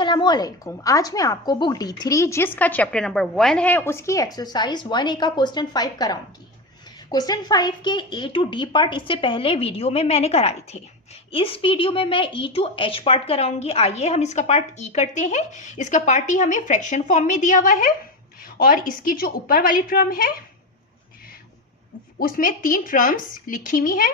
अस्सलामुअलैकुम। आज मैं आपको बुक D3 जिसका चैप्टर नंबर 1 है उसकी एक्सरसाइज 1A का क्वेश्चन 5 कराऊंगी। क्वेश्चन 5 के A to D पार्ट इससे पहले वीडियो में मैंने कराए थे। इस वीडियो में मैं E to H पार्ट कराऊंगी। आइए हम इसका पार्ट E करते हैं। इसका पार्ट E हमें फ्रैक्शन फॉर्म में दिया हुआ है और इसकी जो ऊपर वाली टर्म है उसमें 3 टर्म्स लिखी हुई हैं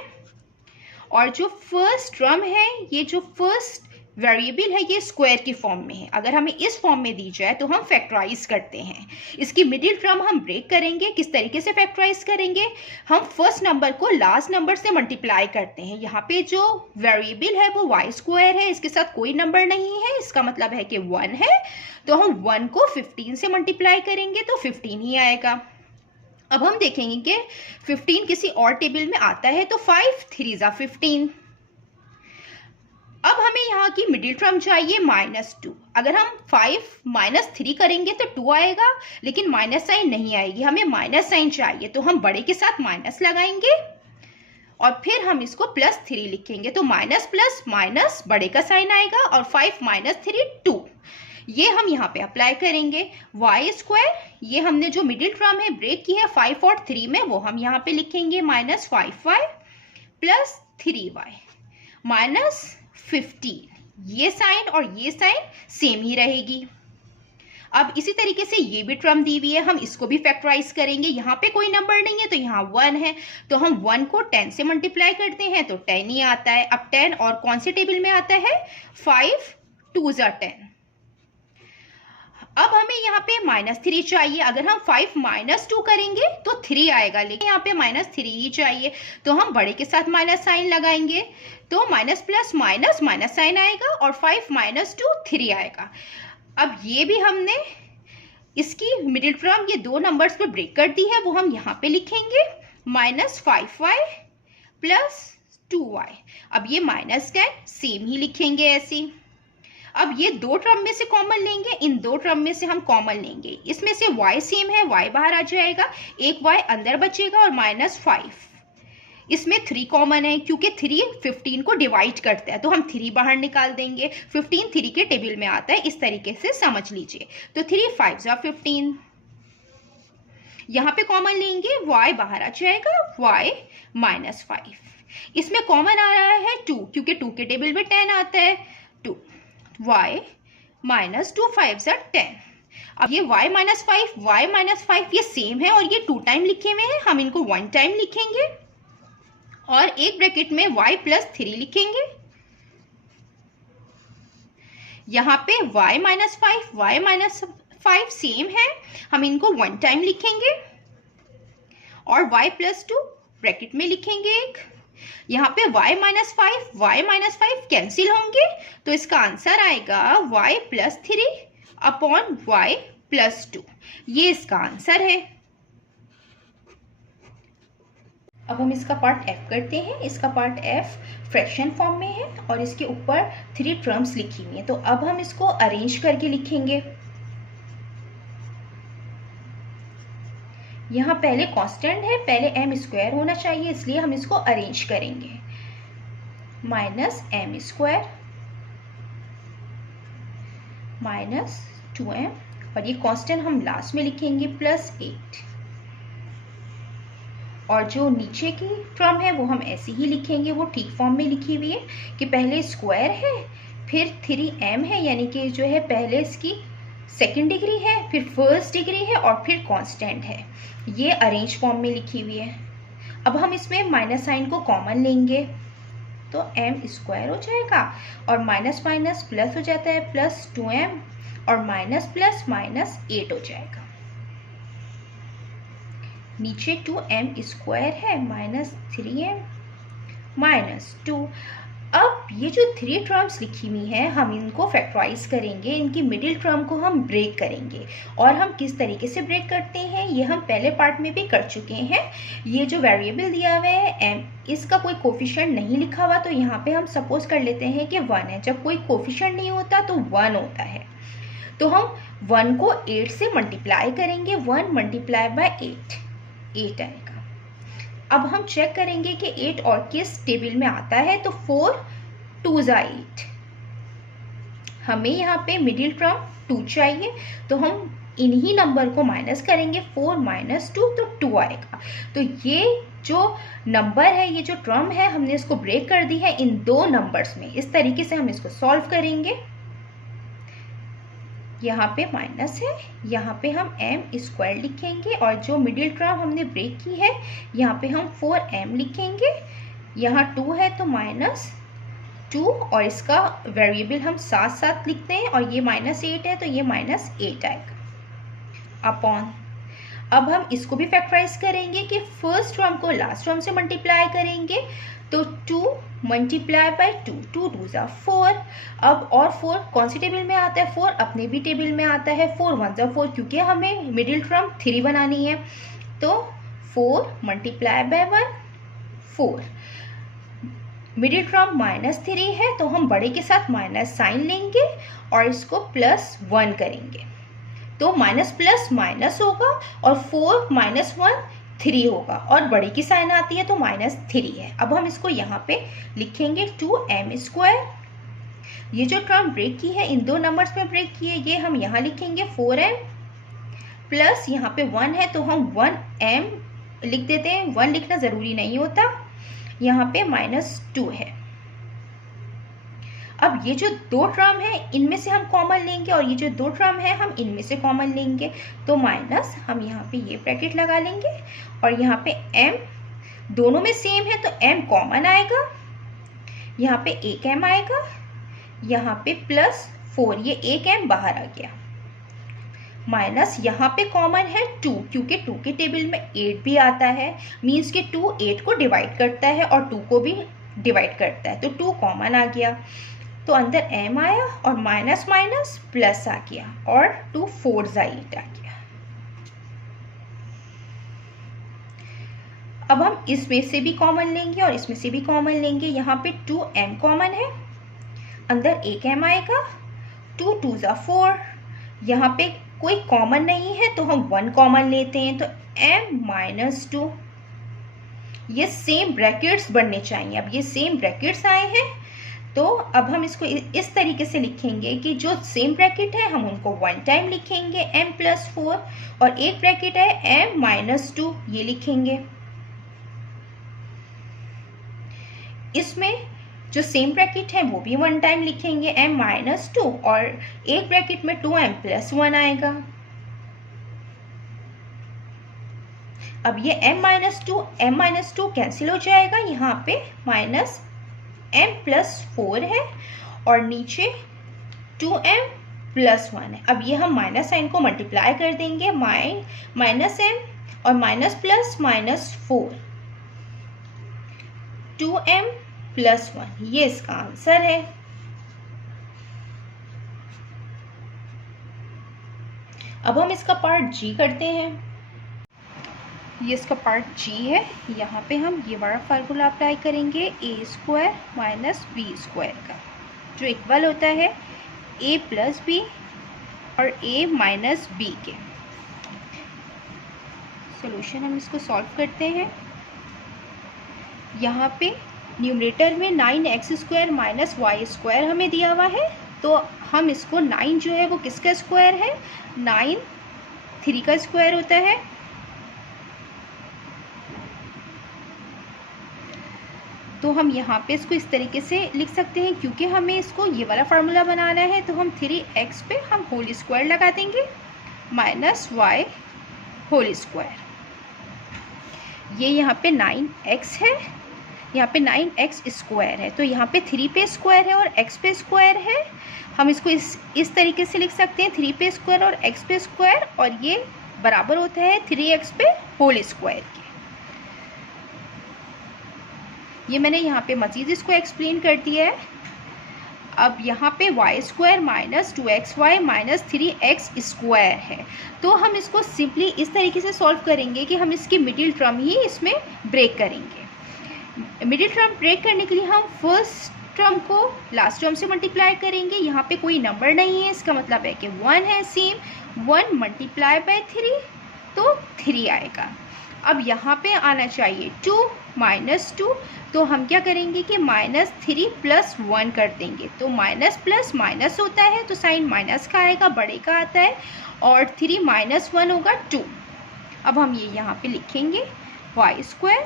और जो फर्स्ट टर्म है, ये जो फर्स्ट वेरिएबल है, ये स्क्वायर की फॉर्म में है। अगर हमें इस फॉर्म में दी जाए तो हम फैक्टराइज करते हैं। इसकी मिडिल टर्म हम ब्रेक करेंगे। किस तरीके से फैक्टराइज करेंगे? हम फर्स्ट नंबर को लास्ट नंबर से मल्टीप्लाई करते हैं। यहाँ पे जो वेरिएबल है वो वाई स्क्वायर है, इसके साथ कोई नंबर नहीं है, इसका मतलब है कि 1 है। तो हम 1 को 15 से मल्टीप्लाई करेंगे तो 15 ही आएगा। अब हम देखेंगे कि 15 किसी और टेबल में आता है तो 5 3 ज़ा 15। अब हमें यहाँ की मिडिल टर्म चाहिए -2। अगर हम 5 - 3 करेंगे तो 2 आएगा, लेकिन माइनस साइन नहीं आएगी, हमें माइनस साइन चाहिए। तो हम बड़े के साथ माइनस लगाएंगे और फिर हम इसको +3 लिखेंगे। तो माइनस प्लस माइनस बड़े का साइन आएगा और 5 - 3 2। ये हम यहाँ पे अप्लाई करेंगे। वाई स्क्वायर, ये हमने जो मिडिल टर्म है ब्रेक की है 5 और 3 में, वो हम यहाँ पे लिखेंगे -5y + 3y -15। ये साइन और ये साइन सेम ही रहेगी। अब इसी तरीके से ये भी टर्म दी हुई है, हम इसको भी फैक्टराइज करेंगे। यहाँ पे कोई नंबर नहीं है तो यहाँ 1 है, तो हम 1 को 10 से मल्टीप्लाई करते हैं तो 10 ही आता है। अब 10 और कौन से टेबल में आता है? 5 2 ज़ा 10। अब हमें यहाँ पे -3 चाहिए। अगर हम 5 - 2 करेंगे तो 3 आएगा, लेकिन यहाँ पे -3 ही चाहिए, तो हम बड़े के साथ माइनस साइन लगाएंगे। तो minus plus minus minus sign आएगा और 5 - 2 3 आएगा। अब ये भी हमने इसकी मिडिल टर्म ये 2 नंबर्स पे ब्रेक कर दी है, वो हम यहाँ पे लिखेंगे -5y + 2y। अब ये -10 सेम ही लिखेंगे ऐसे। अब ये 2 टर्म में से कॉमन लेंगे, इन 2 टर्म में से हम कॉमन लेंगे। इसमें से y सेम है, y बाहर आ जाएगा, एक y अंदर बचेगा और -5। इसमें 3 कॉमन है क्योंकि 3 15 को डिवाइड करता है, तो हम 3 बाहर निकाल देंगे। 15 3 के टेबल में आता है, इस तरीके से समझ लीजिए। तो 3 5 ज़ा 15। यहाँ पे कॉमन लेंगे, y बाहर आ जाएगा, y -5। इसमें कॉमन आ रहा है 2 क्योंकि 2 के टेबल में 10 आता है। 2 y -2 5 ज़ा 10। अब ये y -5 ये सेम है और ये 2 टाइम लिखे हुए हैं, हम इनको 1 टाइम लिखेंगे और एक ब्रैकेट में y + 3 लिखेंगे। यहाँ पे y -5 सेम है, हम इनको 1 टाइम लिखेंगे और y + 2 ब्रैकेट में लिखेंगे एक। यहाँ पे y -5 कैंसिल होंगे, तो इसका आंसर आएगा y + 3 अपॉन y + 2। ये इसका आंसर है। अब हम इसका पार्ट F करते हैं। इसका पार्ट F फ्रैक्शन फॉर्म में है और इसके ऊपर 3 टर्म्स लिखी हुई हैं। तो अब हम इसको अरेंज करके लिखेंगे। यहाँ पहले कांस्टेंट है, पहले m² होना चाहिए, इसलिए हम इसको अरेंज करेंगे। -m² -2m और ये कांस्टेंट हम लास्ट में लिखेंगे +8। और जो नीचे की टर्म है वो हम ऐसे ही लिखेंगे, वो ठीक फॉर्म में लिखी हुई है कि पहले स्क्वायर है, फिर 3m है, यानी कि जो है पहले इसकी सेकेंड डिग्री है, फिर फर्स्ट डिग्री है और फिर कांस्टेंट है। ये अरेंज फॉर्म में लिखी हुई है। अब हम इसमें माइनस साइन को कॉमन लेंगे तो m² हो जाएगा और माइनस माइनस प्लस हो जाता है, +2m और माइनस प्लस माइनस 8 हो जाएगा। नीचे 2m² है, -3m -2। अब ये जो 3 टर्म्स लिखी हुई हैं, हम इनको फैक्टराइज करेंगे, इनकी मिडिल टर्म को हम ब्रेक करेंगे। और हम किस तरीके से ब्रेक करते हैं ये हम पहले पार्ट में भी कर चुके हैं। ये जो वेरिएबल दिया हुआ है m, इसका कोई कोफिशिएंट नहीं लिखा हुआ, तो यहाँ पे हम सपोज कर लेते हैं कि 1 है। जब कोई कोफिशिएंट नहीं होता तो 1 होता है, तो हम 1 को 8 से मल्टीप्लाई करेंगे। 1 × 8 आएगा। अब हम चेक करेंगे कि 8 और किस टेबल में आता है, तो 4 2 ज़ा 8। हमें यहाँ पे मिडिल टर्म 2 चाहिए, तो हम इन्हीं नंबर को माइनस करेंगे, 4 - 2 तो 2 आएगा। तो ये जो नंबर है, ये जो टर्म है, हमने इसको ब्रेक कर दी है इन दो नंबर्स में। इस तरीके से हम इसको सॉल्व करेंगे। यहाँ पे माइनस है, यहाँ पे हम m² लिखेंगे और जो मिडिल टर्म हमने ब्रेक की है यहाँ पे हम 4m लिखेंगे। यहाँ 2 है तो -2 और इसका वेरिएबल हम साथ साथ लिखते हैं और ये -8 है तो ये -8 आएगा अपॉन। अब हम इसको भी फैक्टराइज करेंगे कि फर्स्ट टर्म को लास्ट टर्म से मल्टीप्लाई करेंगे, तो 2 × 2, 2 2 ज़ा 4। अब और 4 कौन सी टेबल में आता है? 4 अपने भी टेबल में आता है। 4 1 ज़ा 4, क्योंकि हमें मिडिल टर्म 3 बनानी है, तो 4 × 1 4। मिडिल टर्म -3 है तो हम बड़े के साथ माइनस साइन लेंगे और इसको +1 करेंगे, तो माइनस प्लस माइनस होगा और 4 - 1 3 होगा और बड़ी की साइन आती है तो -3 है। अब हम इसको यहाँ पे लिखेंगे 2m²। ये जो टर्म ब्रेक की है, इन दो नंबर्स में ब्रेक की है, ये हम यहाँ लिखेंगे 4m प्लस यहाँ पे 1 है तो हम 1m लिख देते हैं। 1 लिखना ज़रूरी नहीं होता। यहाँ पे -2 है। अब ये जो दो टर्म है इनमें से हम कॉमन लेंगे और ये जो दो टर्म है हम इनमें से कॉमन लेंगे, तो माइनस हम यहाँ पे ये ब्रैकेट लगा लेंगे और यहाँ पे m दोनों में सेम है तो m कॉमन आएगा, यहाँ पे 1m आएगा, यहाँ पे +4, ये 1m बाहर आ गया, माइनस यहाँ पे कॉमन है 2, क्योंकि 2 के टेबल में 8 भी आता है, मीन्स कि 2 8 को डिवाइड करता है और 2 को भी डिवाइड करता है, तो 2 कॉमन आ गया, तो अंदर m आया और माइनस माइनस प्लस आ गया और 2 4 ज़ा 8 आ गया। अब हम इसमें से भी कॉमन लेंगे और इसमें से भी कॉमन लेंगे। यहाँ पे 2m कॉमन है, अंदर 1m आएगा, 2 2 ज़ा 4। यहाँ पे कोई कॉमन नहीं है तो हम 1 कॉमन लेते हैं, तो m - 2। ये सेम ब्रैकेट्स बनने चाहिए। अब ये सेम ब्रैकेट्स आए हैं तो अब हम इसको इस तरीके से लिखेंगे कि जो सेम ब्रैकेट है हम उनको 1 टाइम लिखेंगे m + 4 और एक ब्रैकेट है m - 2, ये लिखेंगे। इसमें जो सेम ब्रैकेट है वो भी 1 टाइम लिखेंगे m - 2 और एक ब्रैकेट में 2m + 1 आएगा। अब ये m - 2 कैंसिल हो जाएगा, यहाँ पे -m + 4 है और नीचे 2m + 1 है। अब ये हम माइनस साइन को मल्टीप्लाई कर देंगे, -m और माइनस प्लस -4, 2m + 1, ये इसका आंसर है। अब हम इसका पार्ट जी करते हैं। ये इसका पार्ट जी है। यहाँ पे हम ये वाला फार्मूला अप्लाई करेंगे a² - b² का, जो इक्वल होता है a + b और a - b के। सॉल्यूशन हम इसको सॉल्व करते हैं। यहाँ पे न्यूमरेटर में 9x² - y² हमें दिया हुआ है, तो हम इसको 9 जो है वो किसका स्क्वायर है? 9 3 का स्क्वायर होता है, तो हम यहाँ पे इसको इस तरीके से लिख सकते हैं। क्योंकि हमें इसको ये वाला फार्मूला बनाना है तो हम 3x पे हम होल स्क्वायर लगा देंगे -y होल स्क्वायर। ये यहाँ पे 9x है, यहाँ पे 9x² है, तो यहाँ पे 3 पे स्क्वायर है और x पे स्क्वायर है। हम इसको इस तरीके से लिख सकते हैं 3 पे स्क्वायर और x पे स्क्वायर, और ये बराबर होता है 3x पे होल स्क्वायर के। ये मैंने यहाँ पे मज़ीद इसको एक्सप्लेन कर दिया है। अब यहाँ पे y² - 2xy - 3x² है, तो हम इसको सिंपली इस तरीके से सॉल्व करेंगे कि हम इसकी मिडिल टर्म ही इसमें ब्रेक करेंगे। मिडिल टर्म ब्रेक करने के लिए हम फर्स्ट टर्म को लास्ट टर्म से मल्टीप्लाई करेंगे। यहाँ पे कोई नंबर नहीं है, इसका मतलब है कि 1 है सेम। 1 × 3 तो 3 आएगा। अब यहाँ पे आना चाहिए 2 -2, तो हम क्या करेंगे कि -3 + 1 कर देंगे। तो माइनस प्लस माइनस होता है तो साइन माइनस का आएगा, बड़े का आता है, और 3 - 1 होगा 2। अब हम ये यहाँ पे लिखेंगे y²।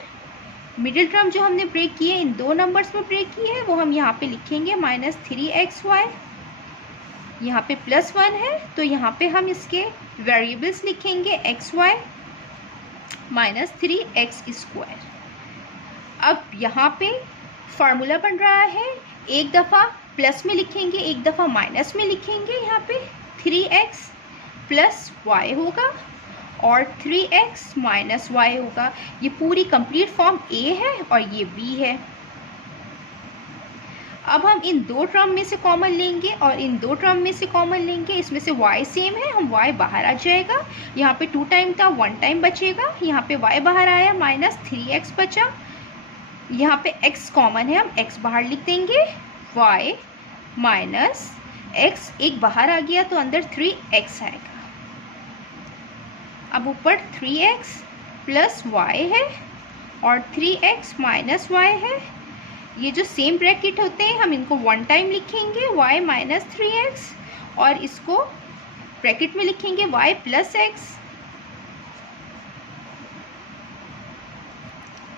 मिडिल टर्म जो हमने ब्रेक किए, इन दो नंबर्स में ब्रेक किए हैं, वो हम यहाँ पे लिखेंगे -3xy। यहाँ पे +1 है तो यहाँ पे हम इसके वेरिएबल्स लिखेंगे xy -3x²। अब यहाँ पे फार्मूला बन रहा है, एक दफ़ा प्लस में लिखेंगे, एक दफ़ा माइनस में लिखेंगे। यहाँ पे 3x + y होगा और 3x - y होगा। ये पूरी कंप्लीट फॉर्म a है और ये b है। अब हम इन दो टर्म में से कॉमन लेंगे और इन दो टर्म में से कॉमन लेंगे। इसमें से y सेम है, हम y बाहर आ जाएगा। यहाँ पे 2 टाइम था, 1 टाइम बचेगा। यहाँ पे y बाहर आया, -3x बचा। यहाँ पे x कॉमन है, हम x बाहर लिख देंगे। y - x एक बाहर आ गया तो अंदर 3x आएगा। अब ऊपर 3x + y है और 3x - y है। ये जो सेम ब्रैकेट होते हैं हम इनको 1 टाइम लिखेंगे, y - 3x, और इसको ब्रैकेट में लिखेंगे y + x।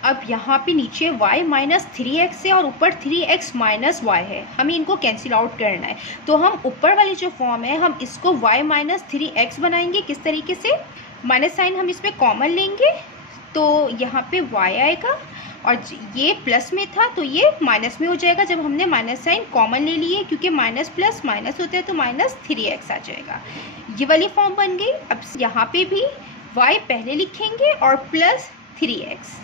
अब यहाँ पे नीचे y - 3x है और ऊपर 3x - y है, हमें इनको कैंसिल आउट करना है। तो हम ऊपर वाली जो फॉर्म है हम इसको y - 3x बनाएंगे। किस तरीके से? माइनस साइन हम इसमें कॉमन लेंगे तो यहाँ पे y आएगा, और ये प्लस में था तो ये माइनस में हो जाएगा जब हमने माइनस साइन कॉमन ले लिए, क्योंकि माइनस प्लस माइनस होता है तो -3x आ जाएगा। ये वाली फॉर्म बन गई। अब यहाँ पे भी y पहले लिखेंगे और +3x।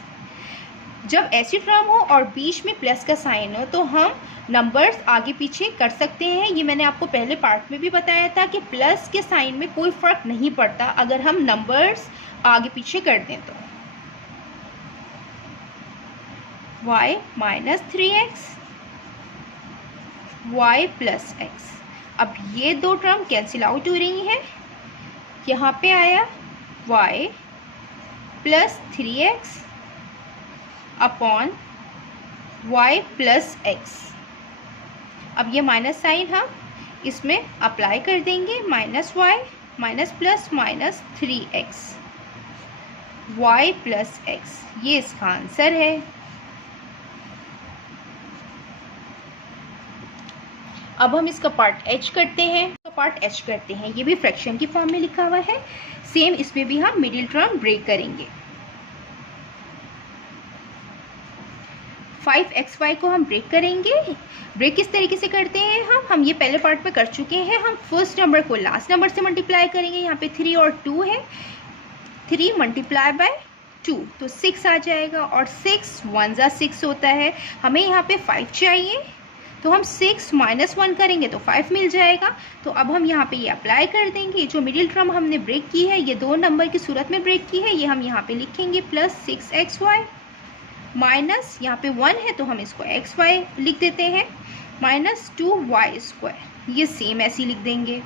जब ऐसी टर्म हो और बीच में प्लस का साइन हो तो हम नंबर्स आगे पीछे कर सकते हैं। ये मैंने आपको पहले पार्ट में भी बताया था कि प्लस के साइन में कोई फ़र्क नहीं पड़ता अगर हम नंबर्स आगे पीछे कर दें तो। y - 3x, y + x। अब ये दो टर्म कैंसिल आउट हो रही हैं। यहाँ पे आया y + 3x upon y + x। अब ये माइनस साइन हम इसमें अप्लाई कर देंगे, -y - 3x y + x। ये इसका आंसर है। अब हम इसका पार्ट h करते हैं। ये भी फ्रैक्शन की फॉर्म में लिखा हुआ है। सेम इसमें भी हम मिडिल टर्म ब्रेक करेंगे। 5xy को हम ब्रेक करेंगे। ब्रेक किस तरीके से करते हैं हम ये पहले पार्ट में कर चुके हैं। हम फर्स्ट नंबर को लास्ट नंबर से मल्टीप्लाई करेंगे। यहाँ पे 3 और 2 है, 3 × 2 तो 6 आ जाएगा, और 6 1 × 6 होता है। हमें यहाँ पे 5 चाहिए तो हम 6 - 1 करेंगे तो 5 मिल जाएगा। तो अब हम यहाँ पे ये अप्लाई कर देंगे। जो मिडिल टर्म हमने ब्रेक की है, ये 2 नंबर की सूरत में ब्रेक की है, ये हम यहाँ पे लिखेंगे +6xy माइनस, यहाँ पे 1 है तो हम इसको xy लिख देते हैं, -2y²। ये सेम ऐसे लिख देंगे।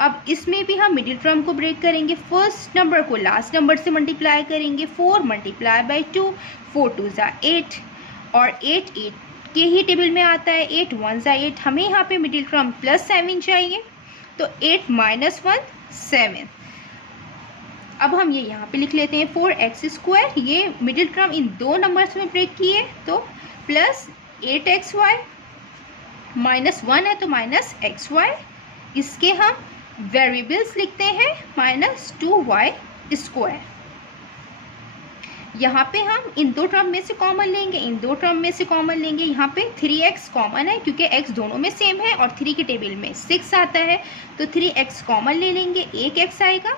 अब इसमें भी हम मिडिल टर्म को ब्रेक करेंगे। फर्स्ट नंबर को लास्ट नंबर से मल्टीप्लाई करेंगे। 4 × 2 4 2 = 8, और 8 के ही टेबल में आता है। 8 1 × 8। हमें यहाँ पे मिडिल टर्म +7 चाहिए तो 8 - 1 7। अब हम ये यहाँ पे लिख लेते हैं 4x²। ये मिडिल टर्म इन दो नंबर्स में ब्रेक किए तो +8xy, -1 है तो -xy। इसके हम वेरिएबल्स लिखते हैं -2y²। यहाँ पे हम इन दो टर्म में से कॉमन लेंगे। यहाँ पे 3x कॉमन है क्योंकि x दोनों में सेम है और 3 के टेबल में 6 आता है, तो 3x कॉमन ले लेंगे, एक x आएगा,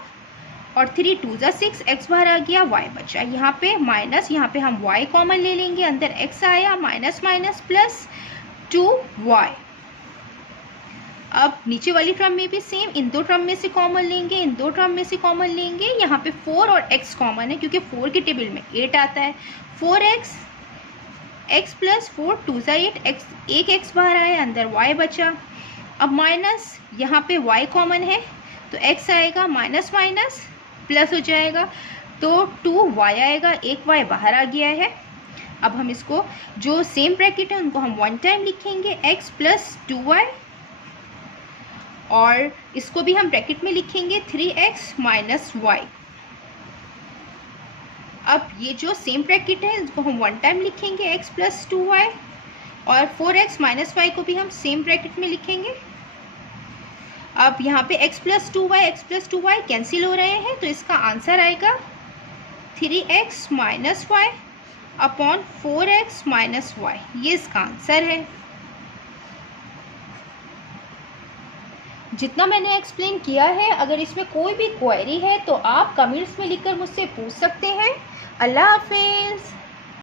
और 3 2 × 6, x बाहर आ गया, y बचा। यहाँ पे माइनस, यहाँ पे हम y कॉमन ले लेंगे, अंदर x आया, माइनस +2y। अब नीचे वाली टर्म में भी सेम, इन दो टर्म में से कॉमन लेंगे। यहाँ पे 4 और x कॉमन है क्योंकि 4 के टेबल में 8 आता है। 4x, x + 4 2 × 8, x एक x बाहर आया, अंदर y बचा। अब माइनस, यहाँ पे y कॉमन है तो x आएगा, माइनस प्लस हो जाएगा, तो 2y आएगा, एक y बाहर आ गया है। अब हम इसको जो सेम ब्रैकेट है उनको हम वन टाइम लिखेंगे, x प्लस 2y, और इसको भी हम ब्रैकेट में लिखेंगे 3x माइनस y। अब ये जो सेम ब्रैकेट है इसको हम वन टाइम लिखेंगे x प्लस 2y, और 4x माइनस y को भी हम सेम ब्रैकेट में लिखेंगे। अब यहाँ पे x प्लस 2y कैंसिल हो रहे हैं, तो इसका आंसर आएगा 3x minus y upon 4x minus y, ये इसका आंसर है। जितना मैंने एक्सप्लेन किया है, अगर इसमें कोई भी क्वेरी है तो आप कमेंट्स में लिखकर मुझसे पूछ सकते हैं। अल्लाह हाफिज़।